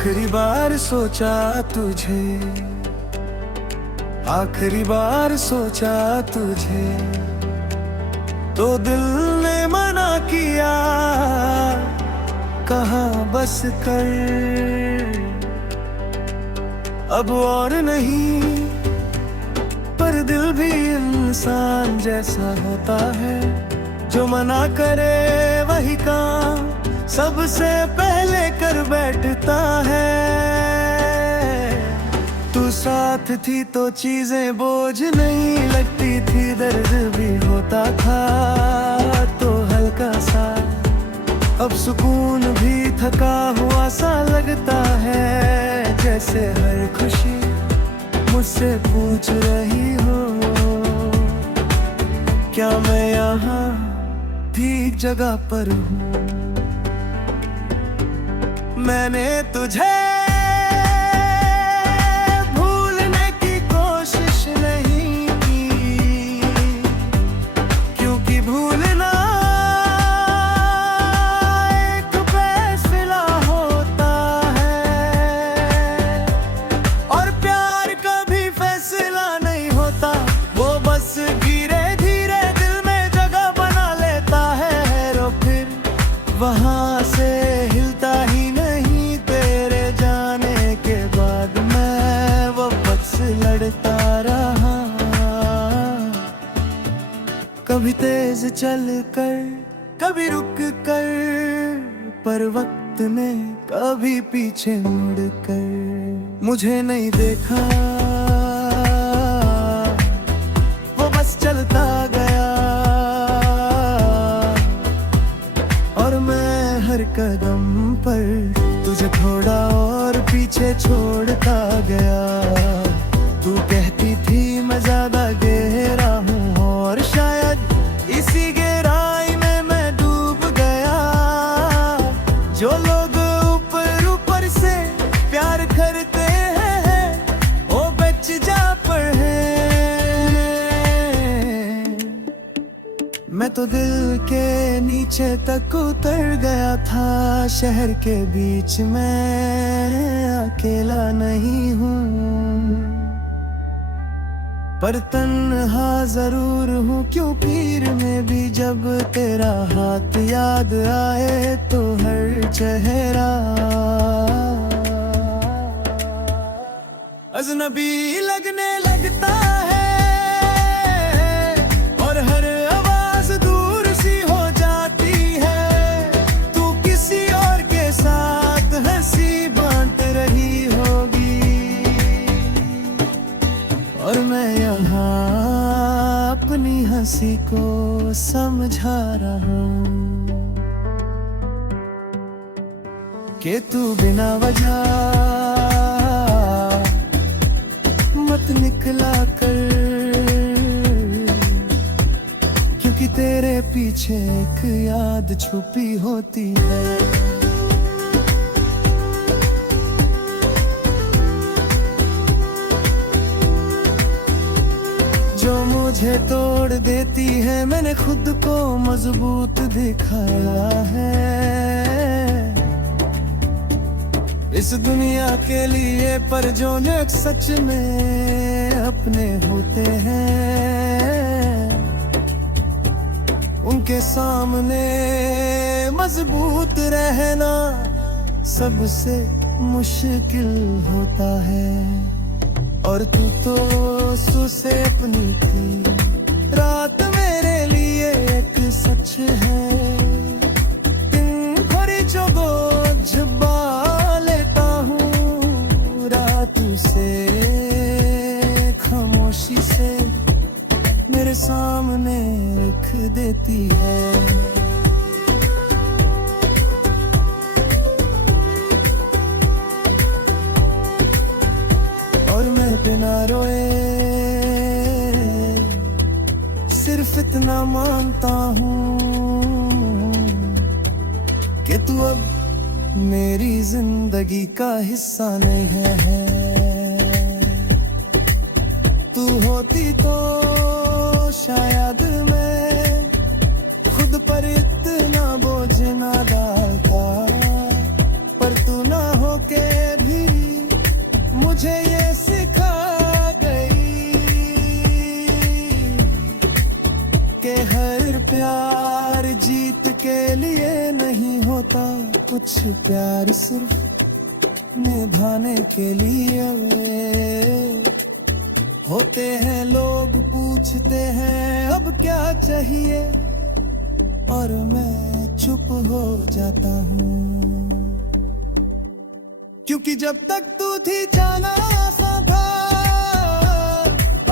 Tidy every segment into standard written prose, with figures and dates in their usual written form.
आखिरी बार सोचा तुझे, आखिरी बार सोचा तुझे, तो दिल ने मना किया, कहा बस कर, अब और नहीं। पर दिल भी इंसान जैसा होता है, जो मना करे वही काम सबसे पहले कर बैठता है। तू साथ थी तो चीजें बोझ नहीं लगती थी, दर्द भी होता था तो हल्का सा। अब सुकून भी थका हुआ सा लगता है, जैसे हर खुशी मुझसे पूछ रही हो, क्या मैं यहाँ ठीक जगह पर हूँ। मैंने तुझे भूलने की कोशिश नहीं की, क्योंकि भूलना एक फैसला होता है, और प्यार कभी फैसला नहीं होता, वो बस धीरे धीरे दिल में जगह बना लेता है। रो फिर वहाँ से हिलता ही लड़ता रहा, कभी तेज चल कर कभी रुक कर, पर वक्त ने कभी पीछे मुड़ कर मुझे नहीं देखा, वो बस चलता गया, और मैं हर कदम पर तुझे थोड़ा और पीछे छोड़ता गया। तू कहती थी मैं ज्यादा गहरा हूँ, और शायद इसी गहराई में मैं डूब गया। जो लोग ऊपर ऊपर से प्यार करते हैं, वो बच जा पड़े। मैं तो दिल के नीचे तक उतर गया था, शहर के बीच में अकेला नहीं हूँ, पर तन्हा जरूर हूँ। क्यों पीर में भी जब तेरा हाथ याद आए तो हर चेहरा अजनबी लगने लगता है, और हर आवाज दूर सी हो जाती है। तू किसी और के साथ हंसी बांट रही होगी, और मैं यहाँ अपनी हंसी को समझा रहा हूँ, कि तू बिना वजह मत निकला कर, क्योंकि तेरे पीछे एक याद छुपी होती है। जो मुझे तोड़ देती है, मैंने खुद को मजबूत दिखाया है इस दुनिया के लिए। पर जो लोग सच में अपने होते हैं, उनके सामने मजबूत रहना सबसे मुश्किल होता है। और तू तो सुसे अपनी थी, रात मेरे लिए एक सच है। दिन भरी जो बोझ बा लेता हूँ, रात से खामोशी से मेरे सामने रख देती है। बिना रोए सिर्फ इतना मानता हूँ, कि तू अब मेरी जिंदगी का हिस्सा नहीं है। तू होती तो शायद मैं खुद पर इतना बोझ ना डालता, पर तू ना होके होता कुछ प्यार सिर्फ निभाने के लिए। होते हैं लोग पूछते हैं अब क्या चाहिए, और मैं चुप हो जाता हूँ, क्योंकि जब तक तू थी जाना आसान था।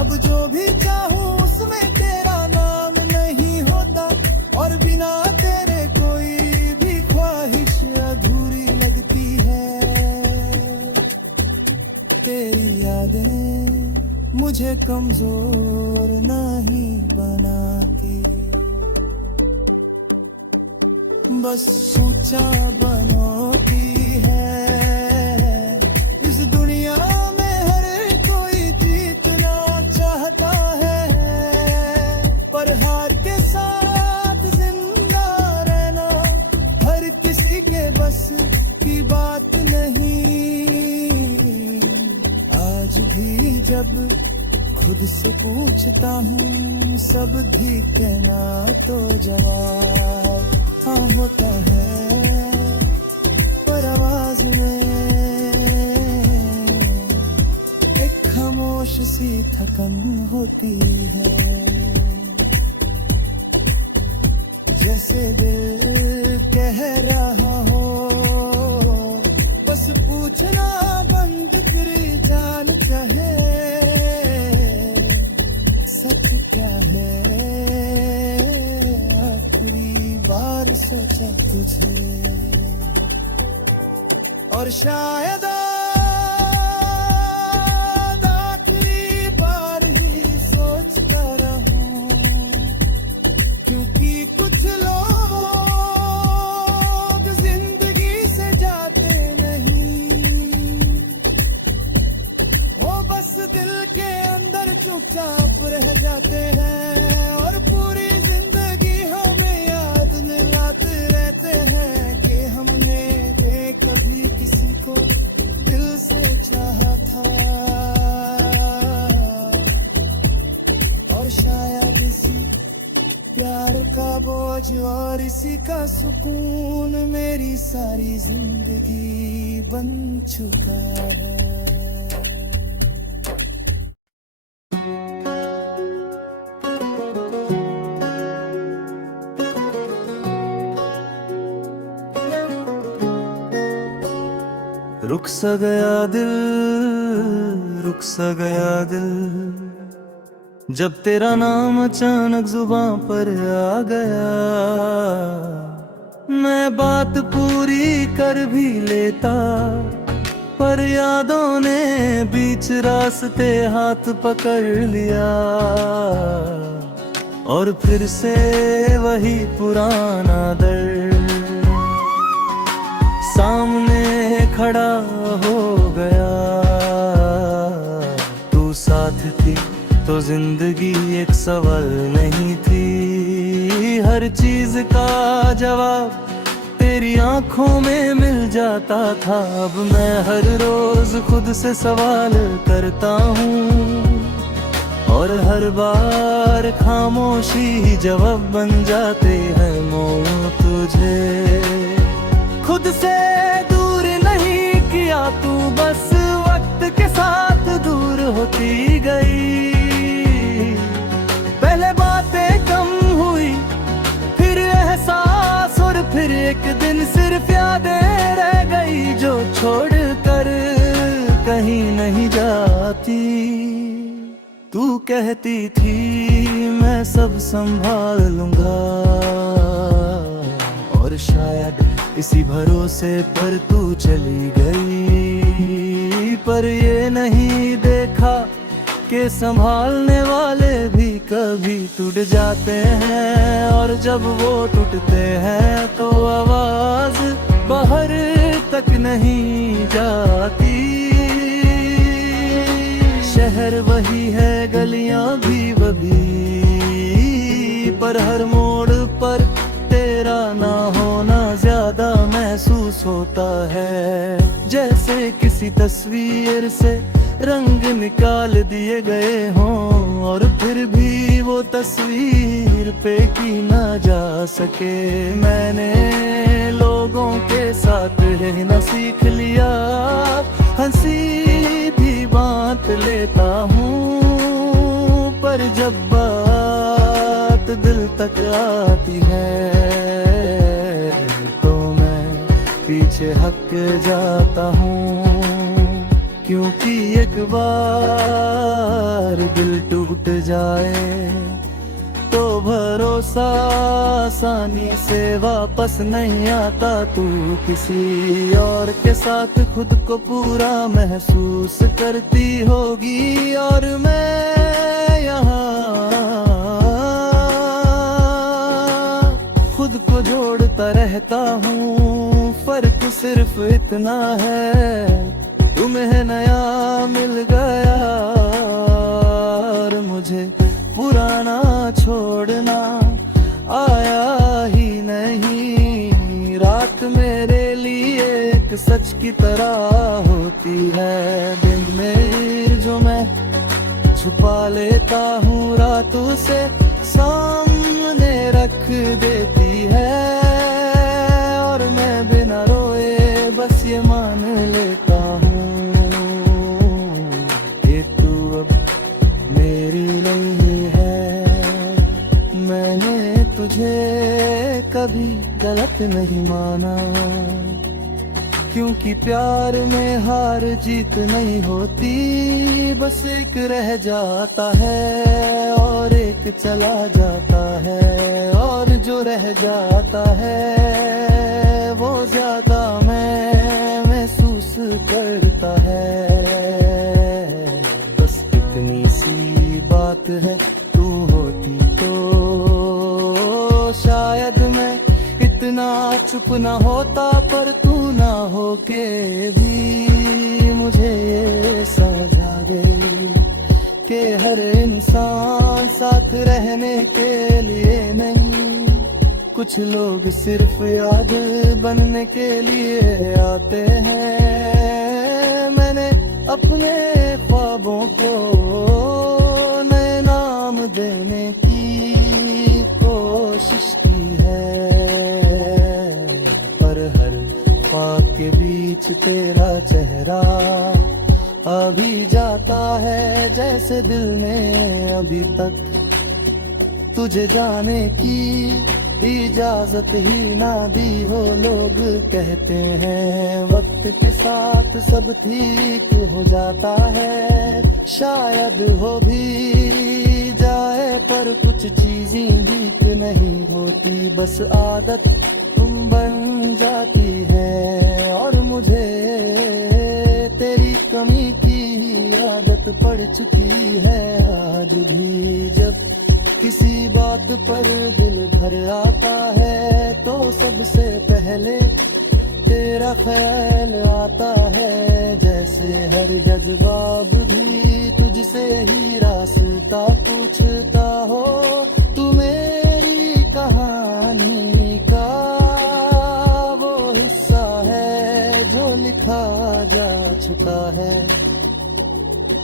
अब जो भी चाहूँ उसमें तेरा नाम नहीं होता, और बिना तेरे कोई भी ख्वाहिश अधूरी लगती है। तेरी यादें मुझे कमजोर नहीं बनाती, बस ऊंचा बनाती है। इस दुनिया में हर कोई जीतना चाहता है, पर हार के साथ जिंदा रहना हर किसी के बस की बात नहीं। आज भी जब खुद से पूछता हूँ सब ठीक है ना, तो जवाब हाँ होता है, पर आवाज में एक खामोश सी थकन होती है। जैसे दिल कह रहा हो बस पूछना बंद तेरी जान चाहे, सच क्या है आखिरी बार सोचा तुझे, और शायद आखिरी बार ही सोचता रहूं, क्योंकि कुछ लोग जिंदगी से जाते नहीं, वो बस दिल के अंदर चुपचाप रह जाते हैं, और पूरी जिंदगी हमें याद दिलाते रहते हैं कि हमने कभी किसी को दिल से चाहा था। और शायद इसी प्यार का बोझ और इसी का सुकून मेरी सारी जिंदगी बन चुका है। रुक सा गया दिल, रुक सा गया दिल, जब तेरा नाम अचानक जुबां पर आ गया। मैं बात पूरी कर भी लेता, पर यादों ने बीच रास्ते हाथ पकड़ लिया, और फिर से वही पुराना दर्द सामने खड़ा हो गया। तू साथ थी तो जिंदगी एक सवाल नहीं थी, हर चीज का जवाब तेरी आंखों में मिल जाता था। अब मैं हर रोज खुद से सवाल करता हूँ, और हर बार खामोशी ही जवाब बन जाते हैं। मौन तुझे खुद से दूर नहीं किया, तू बस वक्त के साथ दूर होती गई। पहले बातें कम हुई, फिर एहसास, और फिर एक दिन सिर्फ यादें रह गई जो छोड़ कर कहीं नहीं जाती। तू कहती थी मैं सब संभाल लूंगा, और शायद इसी भरोसे पर तू चली गई। पर ये नहीं देखा कि संभालने वाले भी कभी टूट जाते हैं, और जब वो टूटते हैं तो आवाज बाहर तक नहीं जाती। शहर वही है, गलियां भी वही, पर हर मोड़ पर तेरा ना होना ज्यादा मैं महसूस होता है, जैसे किसी तस्वीर से रंग निकाल दिए गए हों और फिर भी वो तस्वीर पे की ना जा सके। मैंने लोगों के साथ रहना सीख लिया, हंसी भी बांट लेता हूँ, पर जब बात दिल तक आती है तो मैं पीछे हट जाता हूँ, क्योंकि एक बार दिल टूट जाए तो भरोसा आसानी से वापस नहीं आता। तू किसी और के साथ खुद को पूरा महसूस करती होगी और मैं यहाँ खुद को जोड़ता रहता हूँ। फर्क सिर्फ इतना है, तुम्हें नया मिल गया और मुझे पुराना छोड़ना आया ही नहीं। रात मेरे लिए एक सच की तरह होती है, दिन में जो मैं छुपा लेता हूँ रातों से सामने रख देती है, और मैं बिना रोए बस ये मान लेता हूँ कि तू अब मेरी नहीं है। मैंने तुझे कभी गलत नहीं माना, क्योंकि प्यार में हार जीत नहीं होती, बस एक रह जाता है और एक चला जाता है, और जो रह जाता है वो ज्यादा मैं महसूस करता है। बस इतनी सी बात है, तू होती तो शायद मैं इतना चुप ना होता, पर तू ना होके भी मुझे ये समझ आ गई कि हर इंसान साथ रहने के लिए नहीं, कुछ लोग सिर्फ याद बनने के लिए आते हैं। मैंने अपने ख्वाबों को नए नाम देने की कोशिश की है, पर हर ख्वाब के बीच तेरा चेहरा अभी जाता है, जैसे दिल ने अभी तक तुझे जाने की इजाजत ही ना दी हो। लोग कहते हैं वक्त के साथ सब ठीक हो जाता है, शायद हो भी जाए, पर कुछ चीजें ठीक नहीं होती, बस आदत तुम बन जाती है, और मुझे तेरी कमी की आदत पड़ चुकी है। आज भी जब किसी बात पर दिल भर आता है तो सबसे पहले तेरा ख्याल आता है, जैसे हर जज्बाब भी तुझसे ही रास्ता पूछता हो। तू मेरी कहानी का वो हिस्सा है जो लिखा जा चुका है,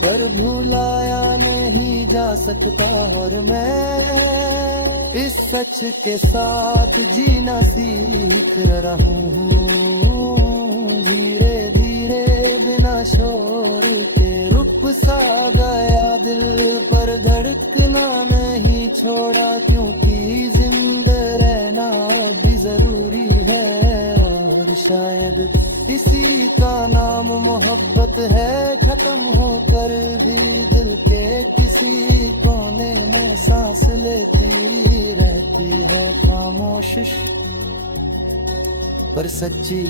पर भुलाया नहीं जा सकता, और मैं इस सच के साथ जीना सीख रहा हूँ। धीरे धीरे बिना शोर के रुक सा गया दिल, पर धड़कना नहीं छोड़ा, क्योंकि जिंदा रहना भी जरूरी है, और शायद इसी का नाम मोहब्बत है। खत्म होकर भी दिल के किसी कोने में सांस लेती रहती है, खामोश पर सच्ची।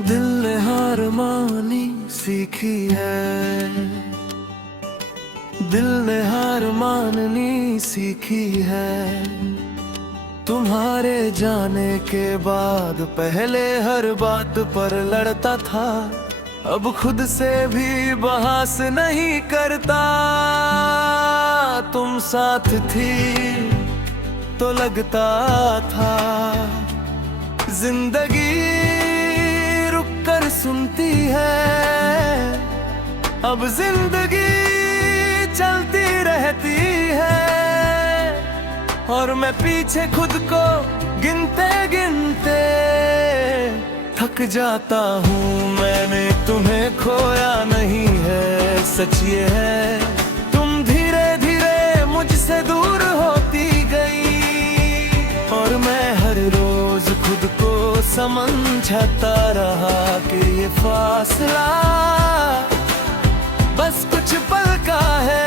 दिल ने हार मानी सीखी है, दिल ने हार माननी सीखी है तुम्हारे जाने के बाद। पहले हर बात पर लड़ता था, अब खुद से भी बहस नहीं करता। तुम साथ थी तो लगता था जिंदगी रुक कर सुनती है। अब जिंदगी चलती रहती है और मैं पीछे खुद को गिनते गिनते थक जाता हूँ। मैंने तुम्हें खोया नहीं है, सच ये है तुम धीरे धीरे मुझसे दूर होती गई। और मैं हर रोज खुद को समझाता रहा कि ये फासला बस कुछ पल का है।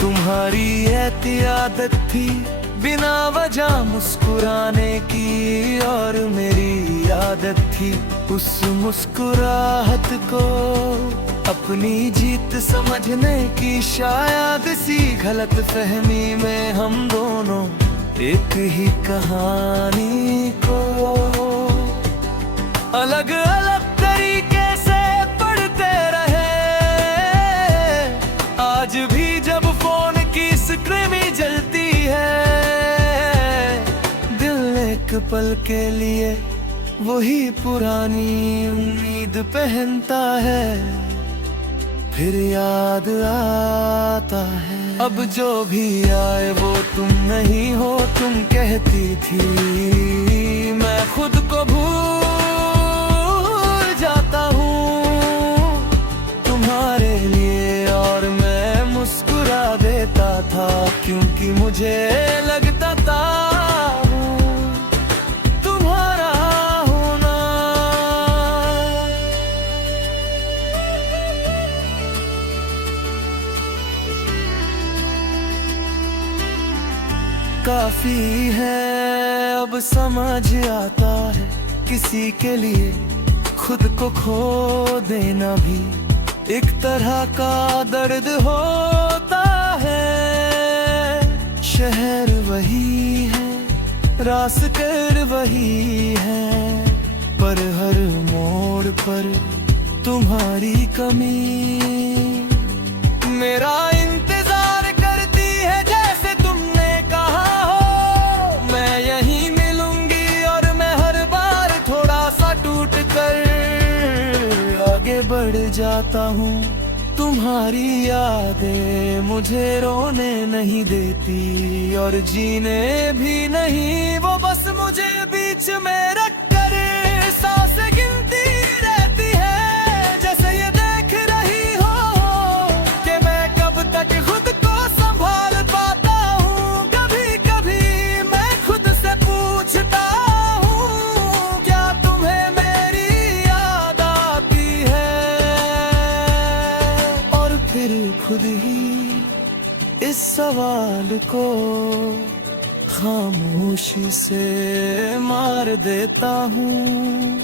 तुम्हारी ऐसी आदत थी बिना वजह मुस्कुराने की, और मेरी आदत थी उस मुस्कुराहट को अपनी जीत समझने की। शायद इसी गलत फहमी में हम दोनों एक ही कहानी को अलग अलग तरीके से पढ़ते रहे। आज भी जब फोन की स्क्रीन जलती है, दिल एक पल के लिए वही पुरानी उम्मीद पहनता है, फिर याद आता है। अब जो भी आए वो तुम नहीं हो, तुम कहती थी मैं खुद को भूल जाता हूँ तुम्हारे लिए। और मैं मुस्कुरा देता था क्योंकि मुझे लगता था तुम्हारा होना। काफी है अब समझ आता है, किसी के लिए खुद को खो देना भी एक तरह का दर्द होता है। शहर वही है, रास्ते वही है, पर हर मोड़ पर तुम्हारी कमी मेरा इंतजार करती है। जैसे तुमने कहा हो मैं यहीं मिलूंगी, और मैं हर बार थोड़ा सा टूट कर आगे बढ़ जाता हूँ। तुम्हारी यादें मुझे रोने नहीं देती और जीने भी नहीं, वो बस मुझे बीच में रख कर सांसें गिनती रहती है। जैसे ये देख रही हो कि मैं कब तक खुद को संभाल पाता हूँ। कभी कभी मैं खुद से पूछता हूँ क्या तुम्हें मेरी याद आती है, और फिर खुद ही इस सवाल को खामोशी से मार देता हूँ।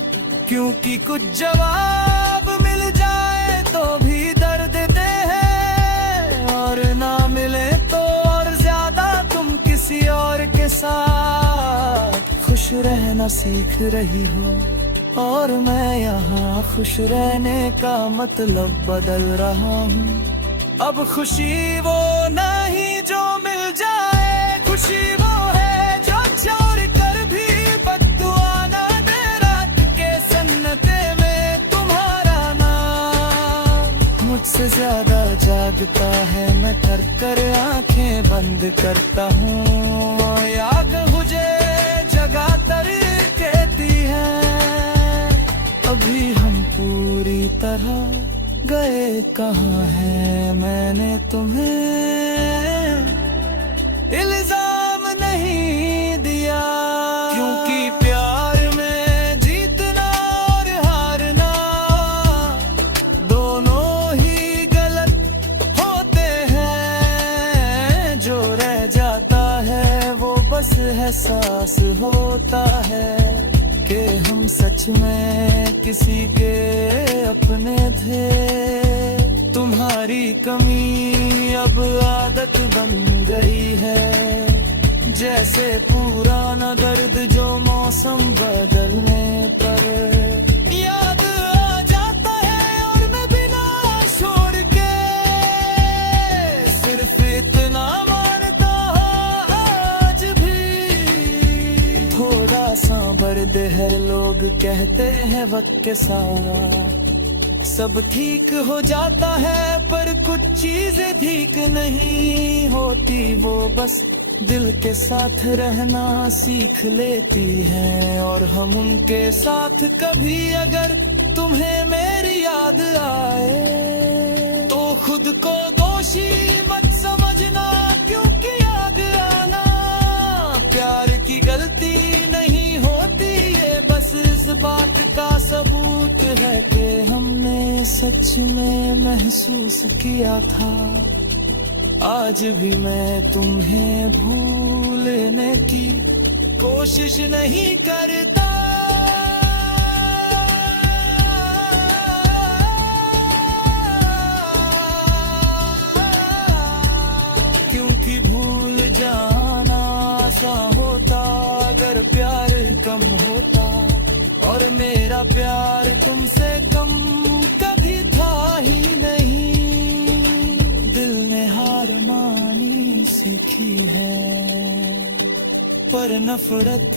क्योंकि कुछ जवाब मिल जाए तो भी दर्द देते हैं, और ना मिले तो और ज्यादा तुम किसी और के साथ खुश रहना सीख रही हो। और मैं यहाँ खुश रहने का मतलब बदल रहा हूँ। अब खुशी वो नहीं जो मिल जाए, खुशी वो है जो छोड़ कर भी बद्दुआ ना दे। रात के सन्नते में तुम्हारा नाम मुझसे ज्यादा जागता है। मैं कर कर आंखें बंद करता हूँ, याद मुझे जगा तर कहती है। अभी हम पूरी तरह गए कहाँ हैं, मैंने तुम्हें इल्जाम नहीं दिया। क्योंकि प्यार में जीतना और हारना दोनों ही गलत होते हैं। जो रह जाता है एहसास होता है कि हम सच में किसी के अपने थे। तुम्हारी कमी अब आदत बन गई है, जैसे पुराना दर्द जो मौसम बदलने पर याद आ जाता है। और मैं बिना शोर के सिर्फ इतना मानता हूँ आज भी, थोड़ा सा बर्द है। लोग कहते हैं वक्त के साथ सब ठीक हो जाता है, पर कुछ चीजें ठीक नहीं होती। वो बस दिल के साथ रहना सीख लेती हैं। और हम उनके साथ कभी अगर तुम्हें मेरी याद आए तो खुद को दोषी मत समझना, क्योंकि याद आना प्यार की गलती नहीं होती। ये बस इस बात का सबूत है कि हमने सच में महसूस किया था। आज भी मैं तुम्हें भूलने की कोशिश नहीं करता, क्योंकि भूल जाना आसान होता अगर प्यार कम होता। और मेरा प्यार तुमसे कम कभी था ही नहीं, दिल ने हार मानी सीखी है, पर नफरत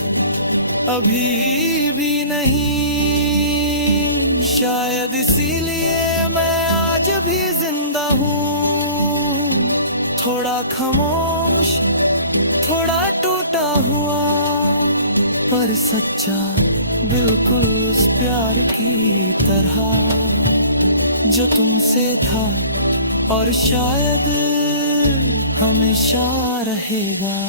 अभी भी नहीं। शायद इसीलिए मैं आज भी जिंदा हूँ, थोड़ा खामोश, थोड़ा टूटा हुआ, पर सच्चा बिल्कुल उस प्यार की तरह जो तुमसे था और शायद हमेशा रहेगा।